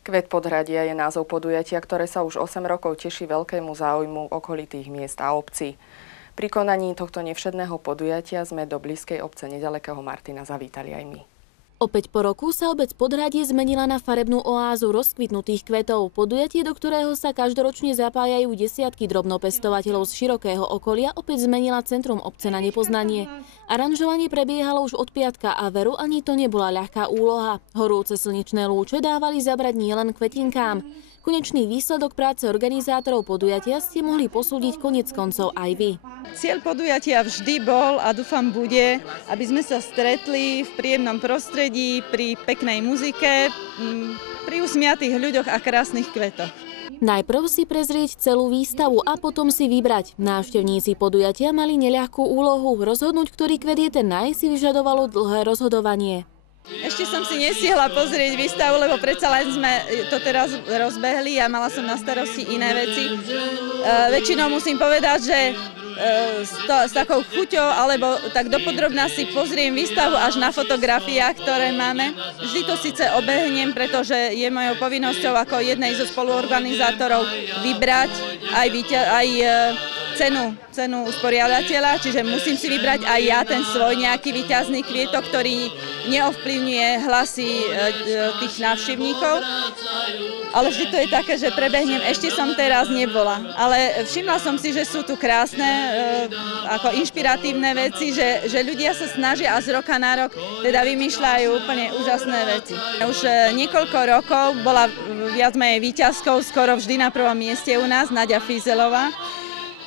Kvet podhradia je názov podujatia, ktoré sa už 8 rokov teší veľkému záujmu okolitých miest a obcí. Pri konaní tohto nevšedného podujatia sme do blízkej obce nedalekého Martina zavítali aj my. Opäť po roku sa obec Podhradie zmenila na farebnú oázu rozkvitnutých kvetov. Podujatie, do ktorého sa každoročne zapájajú desiatky drobnopestovateľov z širokého okolia, opäť zmenila centrum obce na nepoznanie. Aranžovanie prebiehalo už od piatka a veru ani to nebola ľahká úloha. Horúce slnečné lúče dávali zabrať nielen kvetinkám. Konečný výsledok práce organizátorov podujatia ste mohli posúdiť koniec koncov aj vy. Cieľ podujatia vždy bol a dúfam bude, aby sme sa stretli v príjemnom prostredí, pri peknej muzike, pri usmiatých ľuďoch a krásnych kvetoch. Najprv si prezrieť celú výstavu a potom si vybrať. Návštevníci podujatia mali neľahkú úlohu. Rozhodnúť, ktorý kvet je ten si vyžadovalo dlhé rozhodovanie. Ešte som si nestihla pozrieť výstavu, lebo predsa len sme to teraz rozbehli a mala som na starosti iné veci. Väčšinou musím povedať, že s takou chuťou alebo tak dopodrobná si pozriem výstavu až na fotografiách, ktoré máme. Vždy to síce obehnem, pretože je mojou povinnosťou ako jednej zo spoluorganizátorov vybrať aj cenu usporiadateľa, čiže musím si vybrať aj ja ten svoj nejaký víťazný kvietok, ktorý neovplyvňuje hlasy tých návštevníkov. Ale vždy to je také, že prebehnem, ešte som teraz nebola. Ale všimla som si, že sú tu krásne, ako inšpiratívne veci, že ľudia sa snažia a z roka na rok teda vymýšľajú úplne úžasné veci. Už niekoľko rokov bola viac menej víťazkou, skoro vždy na prvom mieste u nás, Naďa Fizelová.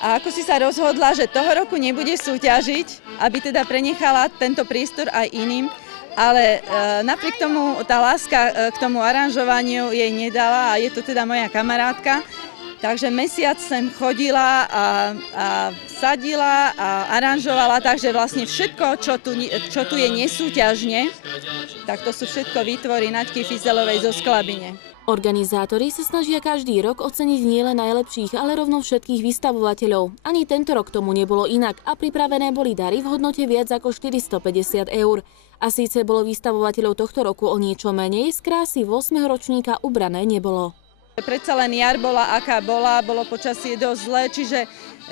A ako si sa rozhodla, že toho roku nebude súťažiť, aby teda prenechala tento priestor aj iným, ale napriek tomu tá láska k tomu aranžovaniu jej nedala a je to teda moja kamarátka. Takže mesiac sem chodila a sadila a aranžovala, takže vlastne všetko, čo tu je nesúťažne, tak to sú všetko výtvory Naďky Fizelovej zo Sklabine. Organizátori sa snažia každý rok oceniť nielen najlepších, ale rovno všetkých vystavovateľov. Ani tento rok tomu nebolo inak a pripravené boli dary v hodnote viac ako 450 eur. A síce bolo vystavovateľov tohto roku o niečo menej, z krásy 8. ročníka ubrané nebolo. Predsa len jar bola, aká bola, bolo počasie dosť zlé, čiže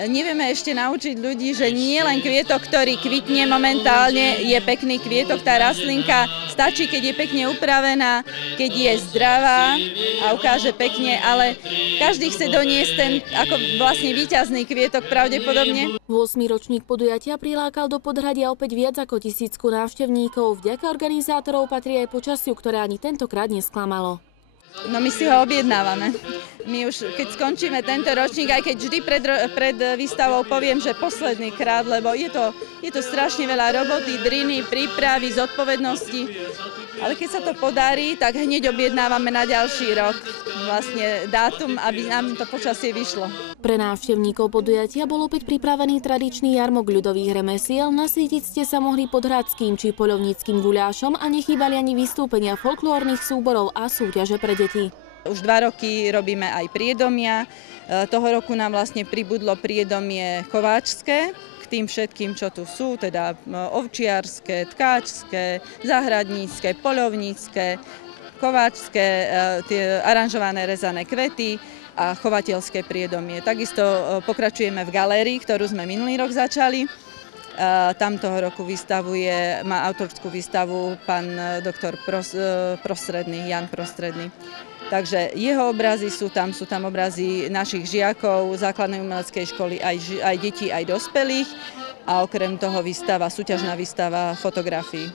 nevieme ešte naučiť ľudí, že nie len kvietok, ktorý kvitne momentálne, je pekný kvietok, tá rastlinka stačí, keď je pekne upravená, keď je zdravá a ukáže pekne, ale každý chce doniesť ten ako vlastne víťazný kvietok pravdepodobne. 8. ročník podujatia prilákal do Podhradia opäť viac ako 1000 návštevníkov. Vďaka organizátorov patrí aj počasiu, ktoré ani tentokrát nesklamalo. No my si ho objednávame. My už keď skončíme tento ročník, aj keď vždy pred výstavou poviem, že posledný krát, lebo je to strašne veľa roboty, driny, prípravy, zodpovednosti. Ale keď sa to podarí, tak hneď objednávame na ďalší rok vlastne dátum, aby nám to počasie vyšlo. Pre návštevníkov podujatia bol opäť pripravený tradičný jarmok ľudových remesiel, nasýtiť ste sa mohli podhradským či poľovníckym guľášom a nechýbali ani vystúpenia folklórnych súborov a súťaže pre deti. Už 2 roky robíme aj priedomia. Toho roku nám vlastne pribudlo priedomie kováčské, tým všetkým, čo tu sú, teda ovčiarske, tkáčske, záhradnícke, poľovnícke, kováčske, tie aranžované rezané kvety a chovateľské priedomie. Takisto pokračujeme v galérii, ktorú sme minulý rok začali. Tam toho roku má autorskú výstavu pán doktor Prostredný, Jan Prostredný. Takže jeho obrazy sú tam obrazy našich žiakov základnej umeleckej školy, aj detí, aj dospelých a okrem toho súťažná výstava fotografií.